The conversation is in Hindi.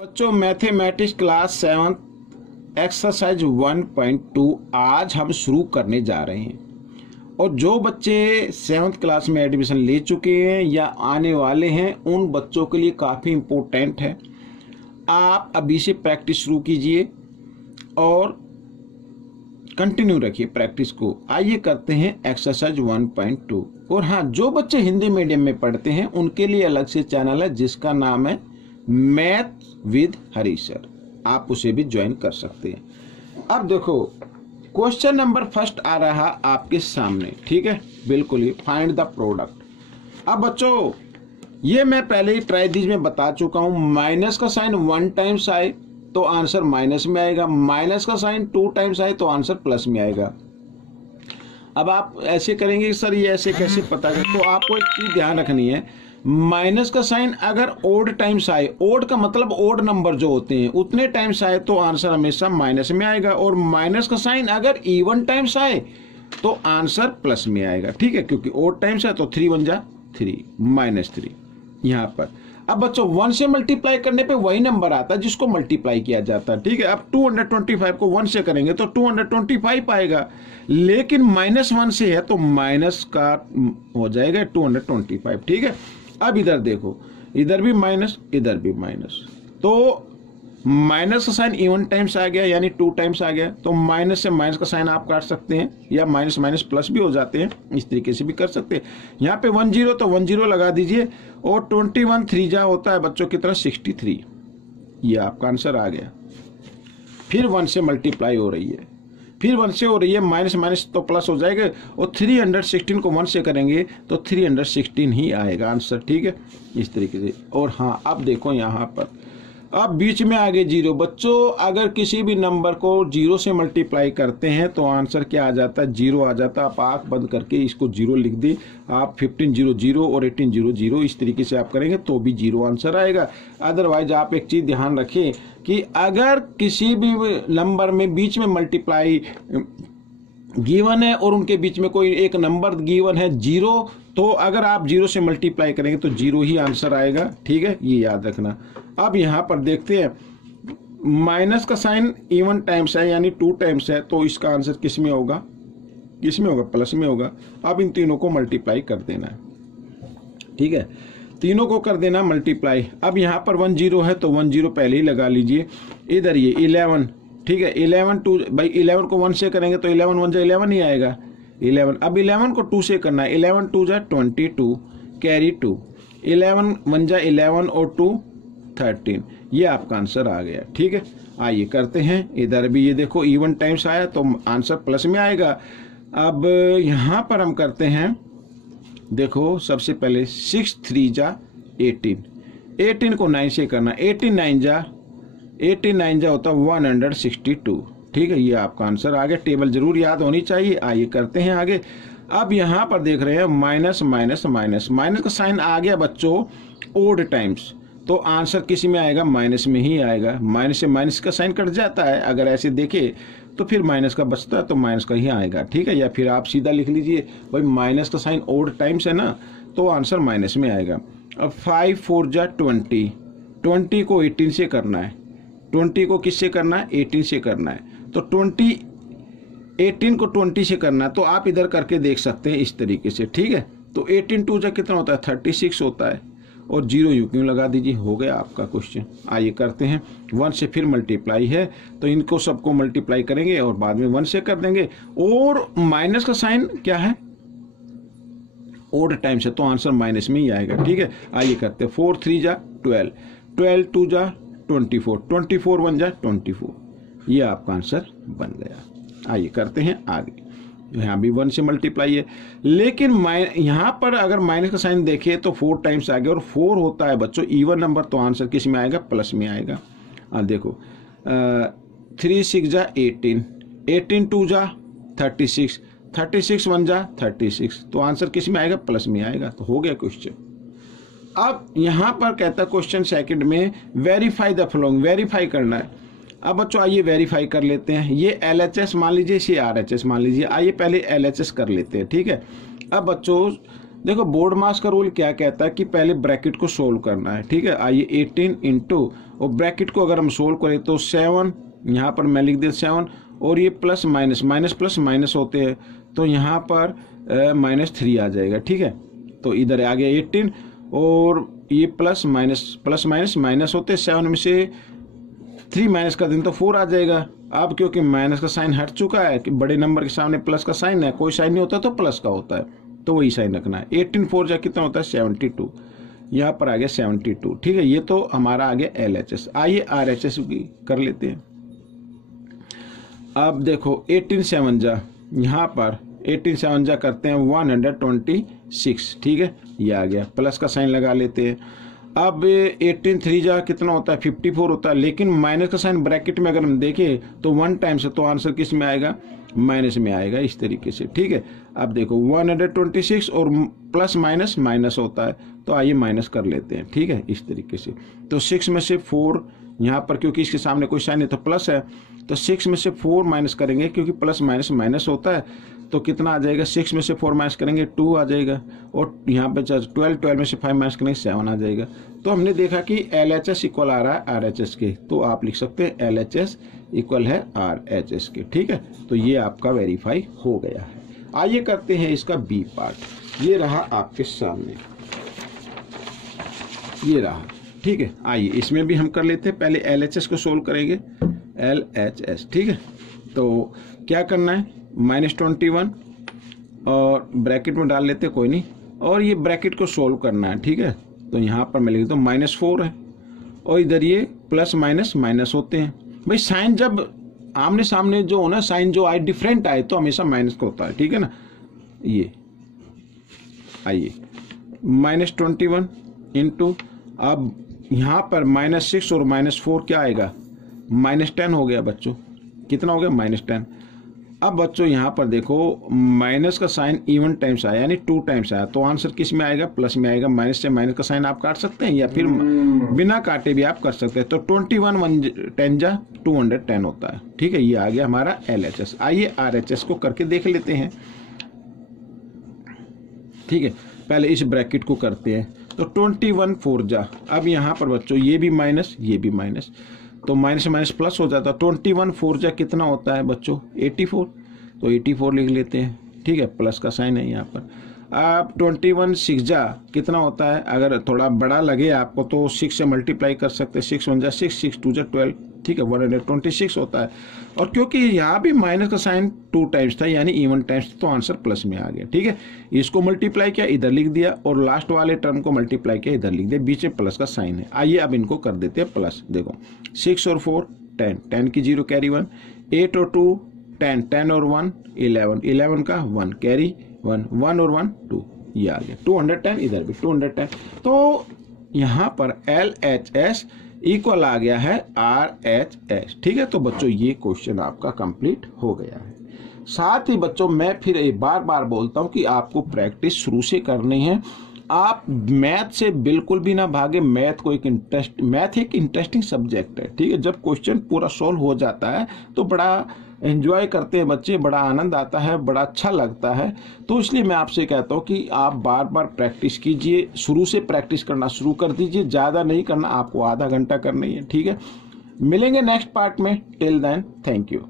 बच्चों मैथमेटिक्स क्लास 7 एक्सरसाइज 1.2 आज हम शुरू करने जा रहे हैं। और जो बच्चे 7th क्लास में एडमिशन ले चुके हैं या आने वाले हैं उन बच्चों के लिए काफ़ी इम्पोर्टेंट है। आप अभी से प्रैक्टिस शुरू कीजिए और कंटिन्यू रखिए प्रैक्टिस को। आइए करते हैं एक्सरसाइज 1.2। और हाँ, जो बच्चे हिंदी मीडियम में पढ़ते हैं उनके लिए अलग से चैनल है जिसका नाम है मैथ विद हरी सर, आप उसे भी ज्वाइन कर सकते हैं। अब देखो क्वेश्चन नंबर फर्स्ट आ रहा आपके सामने, ठीक है, बिल्कुल ही फाइंड द प्रोडक्ट। अब बच्चों ये मैं पहले ही ट्राई दीज में बता चुका हूं, माइनस का साइन 1 टाइम्स आए तो आंसर माइनस में आएगा, माइनस का साइन 2 टाइम्स आए तो आंसर प्लस में आएगा। अब आप ऐसे करेंगे सर ये ऐसे कैसे पता करें, तो आपको एक चीज ध्यान रखनी है, माइनस का साइन अगर ओड टाइम्स आए, ओड का मतलब ओड नंबर जो होते हैं उतने टाइम्स आए तो आंसर हमेशा माइनस में आएगा, और माइनस का साइन अगर इवन टाइम्स आए तो आंसर प्लस में आएगा, ठीक है, क्योंकि ओड टाइम्स है तो 3 1 जा 3 -3 यहाँ पर। अब बच्चों 1 से मल्टीप्लाई करने पे वही नंबर आता है जिसको मल्टीप्लाई किया जाता है, ठीक है। अब 225 को 1 से करेंगे तो 225 आएगा, लेकिन -1 से है तो माइनस का हो जाएगा 225, ठीक है। अब इधर देखो, इधर भी माइनस इधर भी माइनस, तो माइनस का साइन इवन टाइम्स आ गया यानी 2 टाइम्स आ गया, तो माइनस से माइनस का साइन आप काट सकते हैं या माइनस माइनस प्लस भी हो जाते हैं, इस तरीके से भी कर सकते हैं। यहाँ पे 1 0 तो 1 0 लगा दीजिए, और 21 3 जा होता है बच्चों की तरह 63, ये आपका आंसर आ गया। फिर 1 से मल्टीप्लाई हो रही है, फिर 1 से हो रही है, माइनस माइनस तो प्लस हो जाएगा, और 316 को 1 से करेंगे तो 316 ही आएगा आंसर, ठीक है, इस तरीके से। और हाँ, अब देखो यहाँ पर अब बीच में आगे 0। बच्चों अगर किसी भी नंबर को 0 से मल्टीप्लाई करते हैं तो आंसर क्या आ जाता है, 0 आ जाता है। आप आंख बंद करके इसको 0 लिख दे, आप 15 0 0 और 18 0 0 इस तरीके से आप करेंगे तो भी 0 आंसर आएगा। अदरवाइज आप एक चीज ध्यान रखें कि अगर किसी भी नंबर में बीच में मल्टीप्लाई गिवन है और उनके बीच में कोई एक नंबर गिवन है 0, तो अगर आप 0 से मल्टीप्लाई करेंगे तो 0 ही आंसर आएगा, ठीक है, ये याद रखना। अब यहाँ पर देखते हैं, माइनस का साइन इवन टाइम्स है यानी 2 टाइम्स है, तो इसका आंसर किस में होगा, किस में होगा, प्लस में होगा। अब इन तीनों को मल्टीप्लाई कर देना है, ठीक है, तीनों को कर देना मल्टीप्लाई। अब यहाँ पर 1 0 है तो 1 0 पहले ही लगा लीजिए। इधर ये 11, ठीक है, 11 2 भाई 11 को 1 से करेंगे तो 11 1 जा 11 ही आएगा 11। अब 11 को 2 से करना है, 11 2 जा 22 कैरी 2, 11 1 जा 11 और 2 13, ये आपका आंसर आ गया, ठीक है। आइए करते हैं, इधर भी ये देखो इवन टाइम्स आया तो आंसर प्लस में आएगा। अब यहाँ पर हम करते हैं, देखो सबसे पहले 6 3 जा 18, 18 को 9 से करना, 18 9 जा होता 162, ठीक है, ये आपका आंसर आ गया। टेबल जरूर याद होनी चाहिए। आइए करते हैं आगे। अब यहाँ पर देख रहे हैं माइनस माइनस माइनस, माइनस का साइन आ गया बच्चों ओड टाइम्स, तो आंसर किस में आएगा, माइनस में ही आएगा। माइनस से माइनस का साइन कट जाता है, अगर ऐसे देखे तो फिर माइनस का बचता है तो माइनस का ही आएगा, ठीक है। या फिर आप सीधा लिख लीजिए भाई माइनस का साइन ओड टाइम्स है ना, तो आंसर माइनस में आएगा। अब 5 4 जा 20, 20 को 18 से करना है, 20 को किससे करना है, 18 से करना है, तो 18 को 20 से करना है, तो आप इधर करके देख सकते हैं इस तरीके से, ठीक है। तो 18 2 जा कितना होता है, 36 होता है, और 0 यूं क्यों लगा दीजिए, हो गया आपका क्वेश्चन। आइए करते हैं, 1 से फिर मल्टीप्लाई है तो इनको सबको मल्टीप्लाई करेंगे और बाद में 1 से कर देंगे, और माइनस का साइन क्या है, ओड टाइम्स है, तो आंसर माइनस में ही आएगा, ठीक है। आइए करते हैं, 4 3 जा 12, 12 2 जा 24, 24 1 जा 24, ये आपका आंसर बन गया। आइए करते हैं आगे, यहाँ भी 1 से मल्टीप्लाई है, लेकिन यहाँ पर अगर माइनस का साइन देखें तो 4 टाइम्स आ गया, और 4 होता है बच्चों इवन नंबर, तो आंसर किस में आएगा, प्लस में आएगा। देखो 3 6 जा 18, 18 2 जा 36, 36 1 जा 36, तो आंसर किस में आएगा, प्लस में आएगा, तो हो गया क्वेश्चन। अब यहाँ पर कहता है क्वेश्चन सेकंड में वेरीफाई द फॉलोइंग, वेरीफाई करना है। अब बच्चों आइए वेरीफाई कर लेते हैं, ये LHS मान लीजिए, इसे RHS मान लीजिए। आइए पहले LHS कर लेते हैं, ठीक है। अब बच्चों देखो बोर्ड मास का रूल क्या कहता है कि पहले ब्रैकेट को सोल्व करना है, ठीक है। आइए 18 इंटू, और ब्रैकेट को अगर हम सोल्व करें तो 7, यहाँ पर मैं लिख दे 7, और ये plus minus, minus plus minus होते हैं, तो यहाँ पर -3 आ जाएगा, ठीक है। तो इधर आ गया 18, और ये प्लस माइनस माइनस होते हैं, 7 में से 3 माइनस कर दें तो 4 आ जाएगा। अब क्योंकि माइनस का साइन हट चुका है कि बड़े नंबर के सामने प्लस का साइन है, कोई साइन नहीं होता तो प्लस का होता है, तो वही साइन रखना है। 18 4 जा कितना होता है 72, यहाँ पर आ गया 72, ठीक है। ये तो हमारा आ गया LHS। आइए RHS भी कर लेते हैं। अब देखो 18 7 जा, यहाँ पर 18 7 जा करते हैं 126, ठीक है, ये आ गया। प्लस का साइन लगा लेते हैं। अब 18 3 जा कितना होता है 54 होता है, लेकिन माइनस का साइन ब्रैकेट में अगर हम देखें तो 1 टाइम्स है, तो आंसर किस में आएगा, माइनस में आएगा, इस तरीके से, ठीक है। अब देखो 126 और प्लस माइनस माइनस होता है, तो आइए माइनस कर लेते हैं, ठीक है, इस तरीके से। तो 6 में से 4, यहाँ पर क्योंकि इसके सामने कोई साइन है तो प्लस है, तो 6 में से 4 माइनस करेंगे, क्योंकि प्लस माइनस माइनस होता है, तो कितना आ जाएगा, 6 में से 4 माइनस करेंगे 2 आ जाएगा, और यहाँ पे 12 में से 5 माइनस करेंगे 7 आ जाएगा। तो हमने देखा कि LHS इक्वल आ रहा है RHS के, तो आप लिख सकते हैं LHS इक्वल है RHS के, ठीक है। तो ये आपका वेरीफाई हो गया है। आइए करते हैं इसका B पार्ट। ये रहा आपके सामने, ये रहा, ठीक है। आइए इसमें भी हम कर लेते हैं। पहले LHS को सोल्व करेंगे, LHS, ठीक है। तो क्या करना है, -21 और ब्रैकेट में डाल लेते, कोई नहीं, और ये ब्रैकेट को सोल्व करना है, ठीक है। तो यहाँ पर मैं लिख देता हूँ -4 है, और इधर ये प्लस माइनस माइनस होते हैं। भाई साइन जब आमने सामने जो हो ना, साइन जो आए डिफरेंट आए तो हमेशा माइनस का होता है, ठीक है ना। ये आइए -21 इंटू, अब यहाँ पर -6 और -4 क्या आएगा, -10 हो गया बच्चों। कितना हो गया, -10। अब बच्चों यहाँ पर देखो माइनस का साइन इवन टाइम्स आया, यानी 2 टाइम्स आया, तो आंसर किस में आएगा, प्लस में आएगा। माइनस से माइनस का साइन आप काट सकते हैं, या फिर बिना काटे भी आप कर सकते हैं। तो 21 1 10 जा 210 होता है, ठीक है। ये आ गया हमारा LHS। आइए RHS को करके देख लेते हैं, ठीक है। पहले इस ब्रैकेट को करते हैं, तो 21 4 जा, अब यहाँ पर बच्चों ये भी माइनस, ये भी माइनस, तो माइनस से माइनस प्लस हो जाता है। 21 4 जा कितना होता है बच्चों 84, तो 84 लिख लेते हैं, ठीक है, प्लस का साइन है यहाँ पर। अब 21 6 जा कितना होता है, अगर थोड़ा बड़ा लगे आपको तो 6 से मल्टीप्लाई कर सकते हैं, 6 1 जा 6, 6 2 जा 12, ठीक है, 126 होता है। और क्योंकि यहाँ भी माइनस का साइन 2 टाइम्स था, यानी इवन टाइम्स, तो आंसर प्लस में आ गया, ठीक है। इसको मल्टीप्लाई किया, इधर लिख दिया, और लास्ट वाले टर्म को मल्टीप्लाई किया, इधर लिख दिया, बीच में प्लस का साइन है। आइए अब इनको कर देते हैं प्लस। देखो 6 और 4 10, 10 की 0 कैरी 1, 8 और 2 10, 10 और 1 11, 11 का 1 कैरी 1, 1 और 1 2, ये आ गया 210, इधर भी 210। तो यहाँ पर LHS इक्वल आ गया है RHS, ठीक है। तो बच्चों ये क्वेश्चन आपका कंप्लीट हो गया है। साथ ही बच्चों मैं फिर एक बार बोलता हूँ कि आपको प्रैक्टिस शुरू से करनी है। आप मैथ से बिल्कुल भी ना भागे। मैथ एक इंटरेस्टिंग सब्जेक्ट है, ठीक है। जब क्वेश्चन पूरा सॉल्व हो जाता है तो बड़ा एंजॉय करते हैं बच्चे, बड़ा आनंद आता है, बड़ा अच्छा लगता है। तो इसलिए मैं आपसे कहता हूँ कि आप बार बार प्रैक्टिस कीजिए, शुरू से प्रैक्टिस करना शुरू कर दीजिए। ज़्यादा नहीं करना, आपको आधा घंटा करना ही है, ठीक है। मिलेंगे नेक्स्ट पार्ट में। Till then thank you.